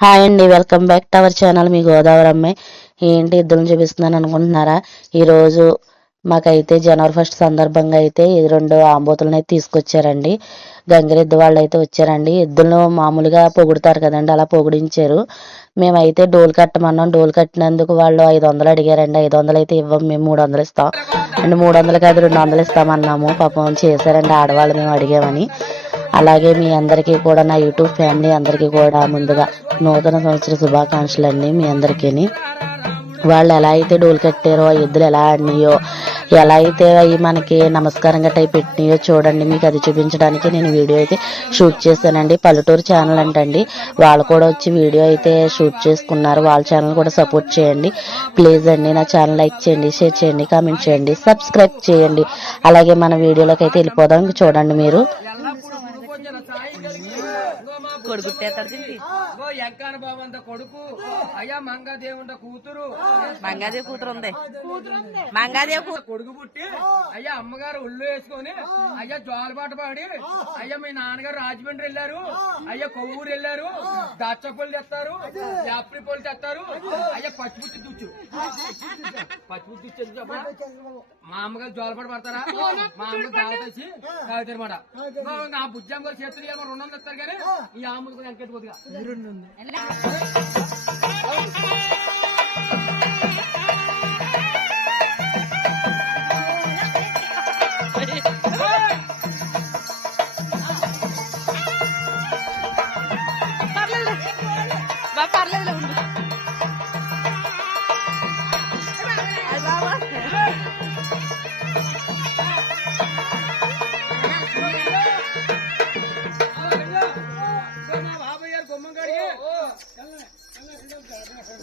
Hi అండి welcome back to our channel. మీ గోదావరి అమ్మాయి ఏంటి ఇద్దరు చూపిస్తున్నాను అనుకుంటున్నారా? ఈరోజు మాకైతే జనవరి ఫస్ట్ సందర్భంగా అయితే ఈ రెండు ఆంబోతులను అయితే తీసుకొచ్చారండి. గంగిరెద్దు వాళ్ళు అయితే వచ్చారండి. ఎద్దులను మామూలుగా పొగుడుతారు కదండి అలా పొగిడించారు. మేమైతే డోలు కట్టమన్నాం. డోలు కట్టినందుకు వాళ్ళు ఐదు వందలు అడిగారండి. ఐదు వందలు అయితే ఇవ్వం మేము మూడు వందలు ఇస్తాం. అండ్ మూడు వందలు కాదు రెండు వందలు ఇస్తామన్నాము. పాపం చేశారండి ఆడవాళ్ళు మేము అడిగామని. అలాగే మీ అందరికీ కూడా నా యూట్యూబ్ ఫ్యామిలీ అందరికీ కూడా ముందుగా నూతన సంవత్సర శుభాకాంక్షలు అండి మీ అందరికీ. వాళ్ళు ఎలా అయితే డోలు కట్టారో ఆ ఎద్దులు ఎలా ఆడినాయో ఎలా అయితే అవి మనకి నమస్కారం గట్ట పెట్టినాయో చూడండి. మీకు అది చూపించడానికి నేను వీడియో అయితే షూట్ చేశానండి. పల్లెటూరు ఛానల్ అంటండి. వాళ్ళు కూడా వచ్చి వీడియో అయితే షూట్ చేసుకున్నారు. వాళ్ళ ఛానల్ కూడా సపోర్ట్ చేయండి. ప్లీజ్ అండి నా ఛానల్ లైక్ చేయండి షేర్ చేయండి కామెంట్ చేయండి సబ్స్క్రైబ్ చేయండి. అలాగే మన వీడియోలోకి అయితే వెళ్ళిపోదాం. చూడండి మీరు. కొడుకుట్టేస్తాడు ఓ ఎంకాన బాబంత కొడుకు. అయ్యా మంగదేవుండ కూతురు. మంగాదేవి కూతురు ఉంది. మంగాదేవి కూతురు కొడుకు పుట్టి అయ్యా అమ్మగారు ఒళ్ళు వేసుకొని అయ్యా జోలపాట పాడి అయ్యా మీ నాన్నగారు రాజమండ్రి వెళ్ళారు అయ్యా కొవ్వూరు వెళ్ళారు దాచపల్లి తెస్తారు యాప్రి పళ్ళు తెస్తారు అయ్యా పచ్చిపుట్టి తుచ్చు పచ్చిపుట్టి చెప్పండి మా అమ్మగారు జోలపాట పడతారా? మా అమ్మగారు తాగేసి తాగుతారు మాట నా బుజ్జమ్మ గారు చేతులు ఏమో వందలు ఇస్తారు కానీ ఈ ఆములు కూడా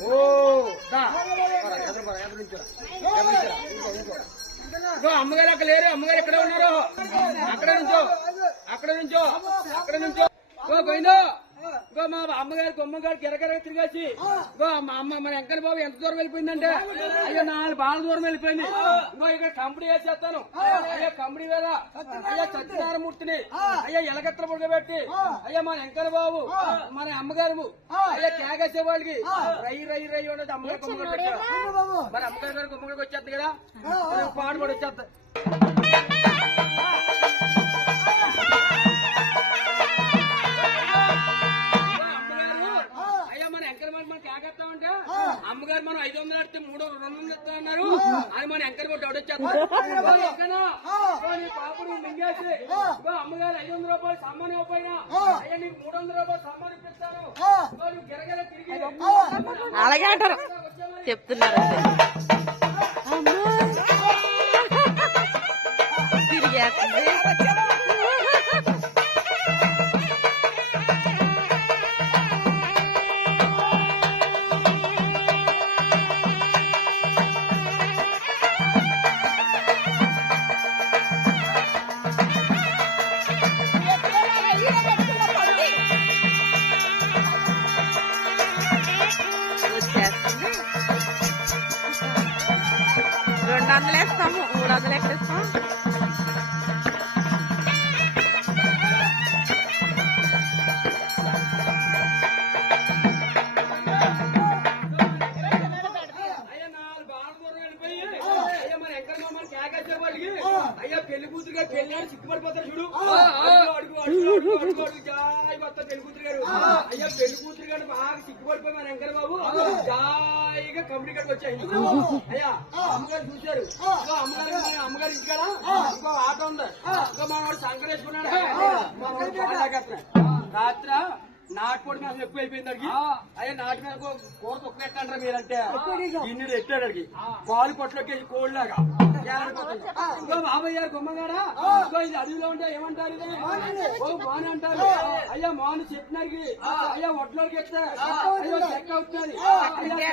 ఓ దా. ఎదురు పద, ఎదురు నుంచో. ఎదురు నుంచో. ఇదిగో అమ్మగారు అక్కడ లేరు అమ్మగారు ఎక్కడ ఉన్నారు అక్కడ నుంచో అక్కడ నుంచో అక్కడ నుంచో ఇగో పోయిందో ఇగో మా అమ్మగారు కొమ్మగారు గిరగిర తిరిగేసి ఇగో మా అమ్మ మన వెంకన్న బాబు ఎంత దూరం వెళ్ళిపోయిందంటే? అయ్యో నాలుగు బాగా దూరం వెళ్ళిపోయింది. ఇగో ఇక్కడ కంపెనీ వేసేస్తాను. అయ్యా కంపెనీ మీద అయ్యా సత్యనారాయణమూర్తిని. అయ్యా ఎలగత్ర పుడగబెట్టి అయ్యా మన వెంకన్న బాబు మన అమ్మగారు. అయ్యా కేకేసే వాళ్ళకి. రై రై రై ఉండదు. అమ్మగారు పెట్టారు మరి అమ్మగారు గారు గుమ్మడికి వచ్చేస్తుంది కదా? పాట కూడా వచ్చేస్తుంది అమ్మగారు మనం ఐదు వందలు అడితే మూడు రెండు వందలు ఇస్తా అన్నారు? అది మన ఎంకర్ కొట్టి ఎవడొచ్చేస్తాను పాపడు మింగేసి. అమ్మగారు ఐదు వందల రూపాయలు సామాన్ ఇవ్వకపోయినా. అయ్యా నీకు మూడు వందల రూపాయలు సామాన్ ఇప్పిస్తాను. గిరగిర తిరిగి అలాగే అంటారు. చెప్తున్నారు. తిరిగేస్తుంది సిగ్గుపడిపోయి మన వెంకట బాబు జాయిగా కంపెనీ కాడికి వచ్చాయి. అయ్యా అమ్మగారు చూశారు. ఇంకో అమ్మగారు అమ్మగారు ఇంటికాడ. ఇంకో ఆటో ఉంది. ఇంకో మన వాడు సంకట వేసుకున్నాడు మన వాడు పాలు తాగేస్తున్నాడు. రాత్ర నాటుకోడి మీద ఎక్కువ అయిపోయింది అడిగి అయ్యా నాటు మీద కూర తొక్కు పెట్టంటారా మీరంటే ఇన్ని ఎట్టాడు అడిగి పాలు పొట్లోకి కోళ్ళలాగా. ఇంకో బాబాయ్ గారు గుమ్మగారా? ఇంకో ఇది అడవిలో ఉంటే ఏమంటారు ఇది? ఓ మాని అంటారు. అయ్యా మాను చెప్పినరికి అయ్యా ఒట్లోకి చెక్క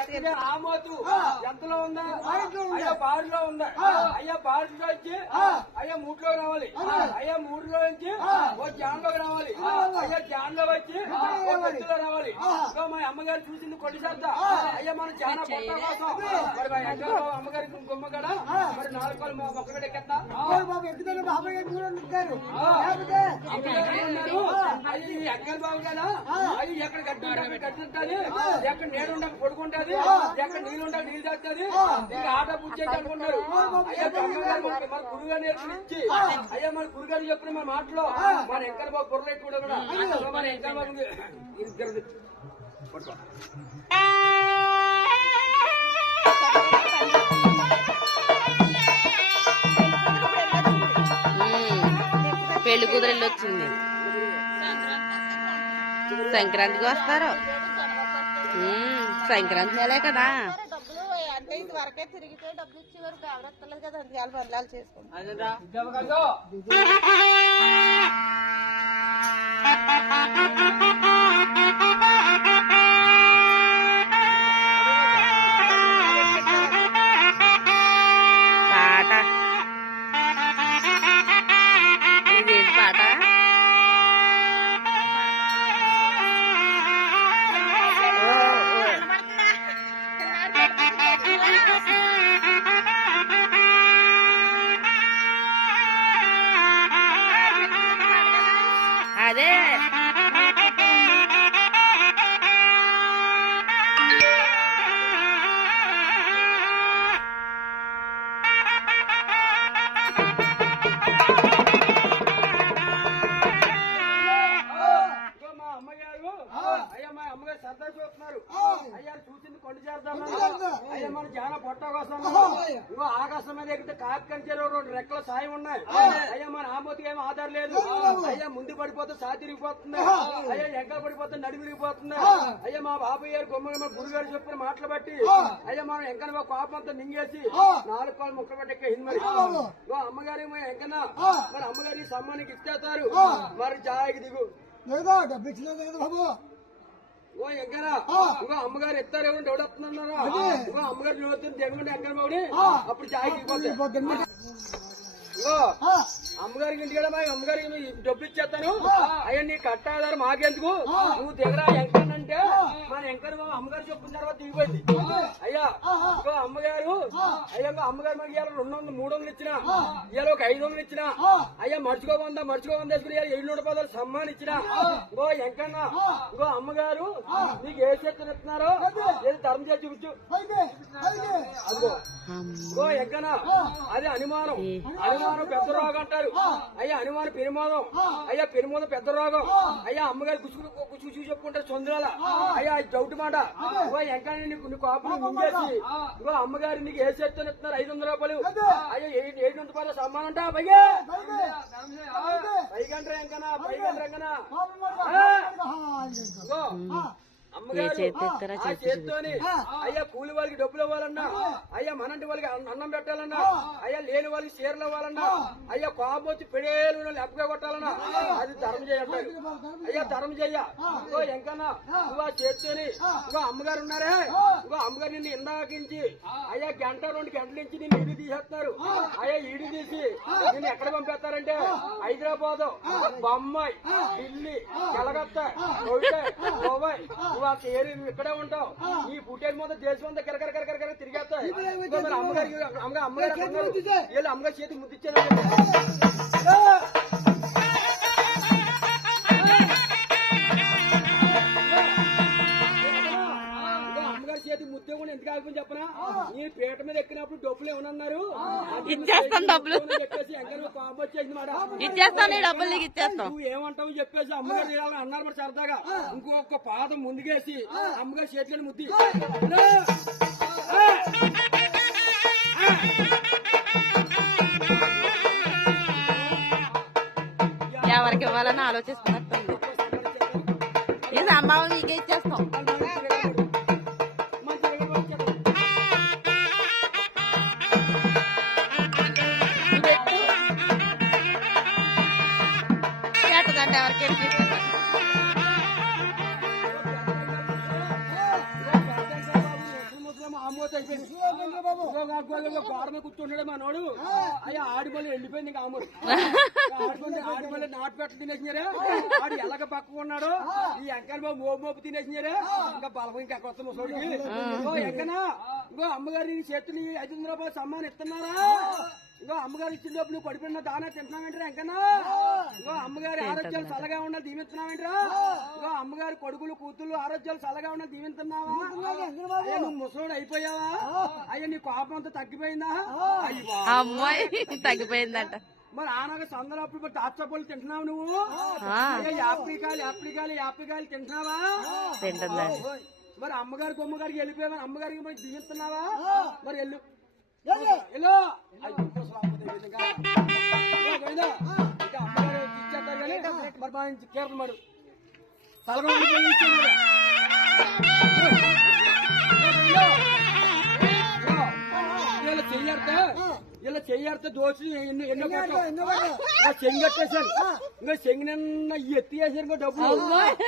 చెక్క ఆమోతు ఎంతలో ఉందా? అయ్యా బాడిలో ఉందా? అయ్యా బాడిలో వచ్చి అయ్యా మూడులో రావాలి. అయ్యా మూడులో నుంచి ఓ జాన్లోకి రావాలి. అయ్యా జాన్లో వచ్చి ఓ రావాలి. ఇంకో మా అమ్మగారు చూసింది కొట్టి అయ్యా మన చాలా పొట్ట కోసం. మరి మా అమ్మగారి బాబు ఎక్కుతారు ఉంటారు ఈ ఎక్కడ బాబు కదా అవి ఎక్కడ గడ్డి ఉంటే అక్కడ గడ్డి ఉంటుంది. ఎక్కడ నీళ్ళు ఉండక పడుకుంటది ఎక్కడ నీళ్ళు ఉండక నీళ్ళు తాగుతుంది. ఇంకా ఆట పుచ్చేది అనుకుంటారు మన గురుగారు నేర్పించి అయ్యా మన గురుగారు చెప్పిన మన మాటలో. మన ఎంకర్ బాబు కూడా. సో మన ఎంకర్ బాబు ఇద్దరు పెళ్ళి కుదిరెళ్ళి వచ్చింది. సంక్రాంతికి వస్తారు. సంక్రాంతి నెలే కదా. డబ్బులు అంటే ఇది వరకే తిరిగితే డబ్బులు ఇచ్చేవారు కావరత్తలేదు కదా అందుకే వాళ్ళు చేసుకుంటారు. అమ్మగారు అయ్యా మా అమ్మగారు సరదా చూస్తున్నారు. అయ్యా చూసింది కొండ చేద్దాం అయ్యా మన చాలా పొట్ట కోసం ఇగో ఆకాశం మీద ఎక్కితే కాకి కంచెలు రెండు రెక్కల సాయం ఉన్నాయి. అయ్యా మన ఆమోతికి ఏమో ఆధారం లేదు. అయ్యా ముందు పడిపోతే సాతిరిగిపోతుంది అయ్యా ఎక్కడ పడిపోతే నడిమిరిగిపోతుంది అయ్యా మా బాబాయ్ గారు గుమ్మగా మా గురుగారు చెప్పిన మాటలు బట్టి అయ్యా మనం ఎంకన కోపం అంతా మింగేసి నాలుగు కాళ్ళు ముక్కలు పట్టి ఎక్కేసింది మరి. ఇగో అమ్మగారు ఎంకన మరి అమ్మగారి సమ్మానికి ఇచ్చేస్తారు మరి జాయికి దిగు. లేదా? డబ్బు ఇచ్చలేదు కదా బాబు? ఓ ఎక్కరా ఇంకో అమ్మగారు ఎత్తారేమో డౌట్ వస్తుందన్నారా ఇంకో అమ్మగారు ఎక్కడ బాబుని అప్పుడు చాయ్ అమ్మగారికి ఇంటికి మా అమ్మగారికి డబ్బు ఇచ్చేస్తాను. అయ్యా నీ మాకెందుకు? నువ్వు దిగరా ఎంకనంటే మన ఎంకన బాబు అమ్మగారు చెప్పిన తర్వాత దిగిపోయింది. ఇంకో అమ్మగారు. అయ్యా ఇంకో అమ్మగారు మనకి ఇవాళ రెండు వందలు మూడు వందలు ఇచ్చిన. ఇవాళ ఒక ఐదు వందలు ఇచ్చిన. అయ్యా మర్చిపోబందా మర్చిపోబందా వేసుకుని ఇవాళ ఏడు నూట పదాలు సమ్మాన్ ఇచ్చిన. ఇంకో ఎంకన్నా. ఇంకో అమ్మగారు నీకు ఏ చేతులు ఇస్తున్నారో ఏది? ధర్మం చేసి చూపించు. అదిగో. ఇంకో ఎంకన్నా. అది అనుమానం. అనుమానం పెద్ద రోగం అంటారు. అయ్యా అనుమానం పెరుమాదం అయ్యా పెరుమాదం పెద్ద రోగం. అయ్యా అమ్మగారు కుసుకు కుసుకు చూసి చెప్పుకుంటారు చంద్రాల. అయ్యా అది డౌట్ మాట. ఇంకో ఎంకన్నా నీకు కాపులు ఇంకో అమ్మగారు నీకు ఏ చేతులు ఇస్తున్నారు ఐదు వందల రూపాయలు. అయ్యా ఏడు వందల రూపాయలు సమ్మానం అంటా పైగా ఎంకన్నా ఇదిగో, అమ్మగారు ఏ చేత్తో ఇస్తారో ఆ చేతి చేత్తోని అయ్యా కూలి వాళ్ళకి డబ్బులు ఇవ్వాలన్నా అయ్యా మనంటి వాళ్ళకి అన్న- అన్నం పెట్టాలన్నా అయ్యా లేని వాళ్ళకి చీరలు ఇవ్వాలన్నా అయ్యా కోపం వచ్చి పెడేలు లెప్పగా కొట్టాలన్నా అది ధర్మం చేయంటారు అయ్యా ధర్మం చెయ్య. ఇంకో ఎంకన్నా నువ్వు ఆ చేత్తోని ఇంకో అమ్మగారు ఉన్నారే ఇంకో అమ్మగారు నిన్ను ఇందాకించి అయ్యా గంట రెండు గంటల నుంచి నిన్ను ఇడి తీసేస్తున్నారు. అయ్యా ఇడి తీసి నిన్ను ఎక్కడ పంపేస్తారంటే హైదరాబాద్. బొమ్మాయి ఢిల్లీ కలకత్తా గోవాయ్ నువ్వు ఆ నువ్వు ఇక్కడే ఉంటావు. ఈ పుట్టేది మొత్తం దేశం అంతా కిరకర కిరకర కిరకర తిరిగేస్తాయి. అమ్మగారికి అమ్మగారు అమ్మగారు అక్కడ ఉన్నారు. వీళ్ళు అమ్మగారు చేతి ముద్దిచ్చారు కూడా ఎందుకు ఆగిపోయి చెప్పనా? ఈ పీట మీద ఎక్కినప్పుడు డబ్బులు ఏమన్నారు ఇచ్చేస్తాను డబ్బులు. చెప్పేసి ఎంకన్నా కోపం వచ్చేసింది మాట. ఇచ్చేస్తాను డబ్బులు నీకు ఇచ్చేస్తాం నువ్వు ఏమంటావు చెప్పేసి అమ్మగారు చేయాలని అన్నారు మరి సరదాగా. ఇంకొక పాదం ముందుకేసి అమ్మగారు చేతిలో ముద్ది. ఎవరికి ఇవ్వాలని ఆలోచిస్తున్నట్టుంది. ఈ సంభావం మీకే ఇచ్చేస్తాం. అయ్యా ఆడిపల్లి ఎండిపోయింది ఇంకా ఆముడు ఆడిపల్లి ఆడిపల్లి నాటు పెట్టలు తినేసినారే? ఆడు ఎలాగ పక్కకు ఉన్నాడు? ఈ ఎంకన్ బాబు మోపు మోపు తినేసినారే? ఇంకా బలపం ఇంకా కొత్త ముసోడికి ఓ ఎంకనా ఇంకో అమ్మగారి నీ చేతులు ఐదు వందల రూపాయలు సమ్మానం ఇస్తున్నారా? ఇంకో అమ్మగారు ఇచ్చిన డబ్బు నువ్వు కడుపున్న దానా తింటున్నావేంట్రా ఎంకన్నా ఇంకో అమ్మగారి ఆరోగ్యాలు చల్లగా ఉండాలి దీవిస్తున్నావేంట్రా ఇంకో అమ్మగారి కొడుకులు కూతుళ్ళు ఆరోగ్యాలు చల్లగా ఉండాలి దీవిస్తున్నావా అయ్యా నువ్వు ముసలోడు అయిపోయావా? అయ్యా నీ కోపం అంతా తగ్గిపోయిందా? అమ్మాయి తగ్గిపోయిందంట. మరి ఆనగా సందలు అప్పుడు తింటున్నావు నువ్వు? యాప్రికాయలు యాప్రికాయలు యాప్రికాయలు తింటున్నావా? తింటుందండి మరి అమ్మగారి బొమ్మగారికి వెళ్ళిపోయావా? అమ్మగారికి మరి దీవిస్తున్నావా? మరి వెళ్ళు. వెళ్ళు అయ్యో, అసలు అమ్మ దగ్గర ఇంకా. ఇదిగో పోయిందా? ఇంకా అమ్మగారు ఇచ్చేస్తారు కానీ మరి మా ఇంటి కీర్తన మాడు తలగా ఉండిపోయి ఇచ్చేది మరి. ఇదిగో, ఇదిగో. ఇలా చెయ్యాడితే ఇలా చెయ్యాడితే దోచి ఎన్నో ఎన్నో కొట్టావు. ఇంకా చెంగి కట్టేశాను ఇంకా చెంగి నిన్న ఎత్తి వేసాను ఇంకా డబ్బులు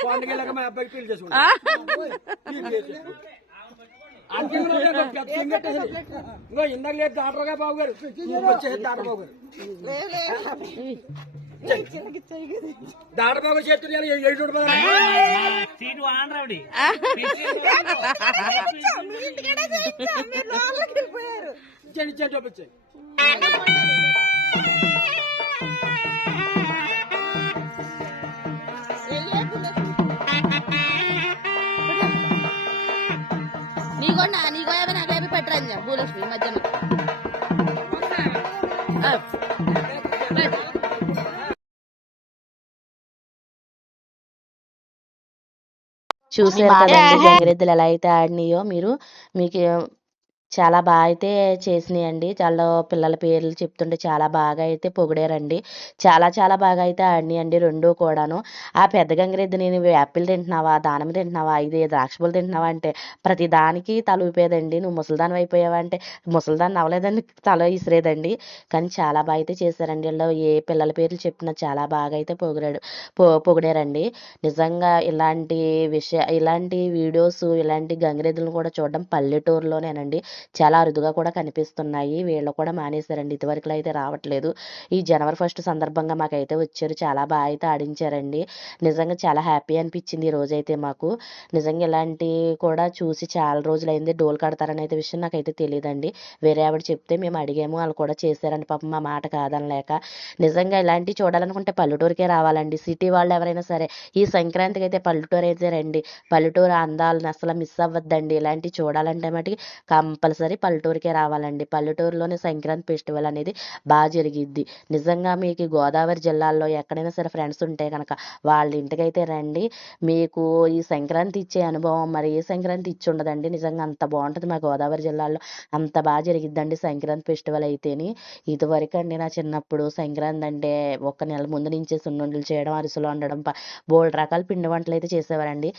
పండుగ మా అబ్బాయికి పెళ్ళి చేసుకున్నాను ఇంకో ఇందాక లేదు డాక్టర్గా బాబు గారు వచ్చేసి బాబు గారు డాక్టర్ బాబు చేతులు ఏడు సీటు ఆంధ్రవిడి చెడు చెడు చూపించాయి ఇచ్చేయండి నీకో యాభై యాభై భూలక్ష్మి మధ్యన ఆ, పెట్టు. చూసారు కదండి గంగిరెద్దులు ఎలా అయితే ఆడినాయో మీరు మీకు చాలా బాగా అయితే చేసినాయండి. చాలా పిల్లల పేర్లు చెప్తుంటే చాలా బాగా అయితే పొగిడారండి. చాలా చాలా బాగా అయితే ఆడినాయండి రెండు కూడాను. ఆ పెద్ద గంగిరెద్దు నేను యాపిల్ తింటున్నావా దానం తింటున్నావా ఇది ద్రాక్ష పళ్ళు తింటున్నావా అంటే ప్రతి దానికి తల ఊపేదండి. నువ్వు ముసలిదానం అయిపోయావా అంటే ముసలిదాన్ని అవ్వలేదని తల ఇసిరేదండి. కానీ చాలా బాగా అయితే చేశారండి. వీళ్ళు ఏ పిల్లల పేర్లు చెప్పినా చాలా బాగా అయితే పొగిడాడు పొ పొగిడారండి. నిజంగా ఇలాంటి విషయ ఇలాంటి వీడియోస్ ఇలాంటి గంగిరెద్దులను కూడా చూడడం పల్లెటూరులోనేనండి. చాలా అరుదుగా కూడా కనిపిస్తున్నాయి. వీళ్ళు కూడా మానేశారండి. ఇదివరకులో అయితే రావట్లేదు. ఈ జనవరి ఫస్ట్ సందర్భంగా మాకైతే వచ్చారు. చాలా బాగా అయితే ఆడించారండి. నిజంగా చాలా హ్యాపీ అనిపించింది ఈ రోజైతే మాకు. నిజంగా ఇలాంటి కూడా చూసి చాలా రోజులైంది. డోల్ కడతారని అయితే విషయం నాకైతే తెలియదండి వేరే ఆవిడ చెప్తే మేము అడిగాము. వాళ్ళు కూడా చేశారండి. పాపం మా మాట కాదనలేక. నిజంగా ఇలాంటివి చూడాలనుకుంటే పల్లెటూరుకే రావాలండి. సిటీ వాళ్ళు ఎవరైనా సరే ఈ సంక్రాంతికి అయితే పల్లెటూరు అయితే రండి. పల్లెటూరు అందాలను అసలు మిస్ అవ్వద్దండి. ఇలాంటివి చూడాలంటే మటుకి కంపల్సరీ పల్లెటూరుకే రావాలండి. పల్లెటూరులోనే సంక్రాంతి ఫెస్టివల్ అనేది బాగా జరిగిద్ది. నిజంగా మీకు గోదావరి జిల్లాల్లో ఎక్కడైనా సరే ఫ్రెండ్స్ ఉంటే కనుక వాళ్ళ ఇంటికైతే రండి. మీకు ఈ సంక్రాంతి ఇచ్చే అనుభవం మరి ఏ సంక్రాంతి ఇచ్చి ఉండదండి. నిజంగా అంత బాగుంటుంది మా గోదావరి జిల్లాలో. అంత బాగా జరిగిద్దండి సంక్రాంతి ఫెస్టివల్ అయితేని. ఇదివరకు అండి నా చిన్నప్పుడు సంక్రాంతి అంటే ఒక నెల ముందు నుంచే సున్నుండలు చేయడం అరిసెలు వండడం బోల్డ్ రకాల పిండి వంటలు అయితే చేసేవారండి.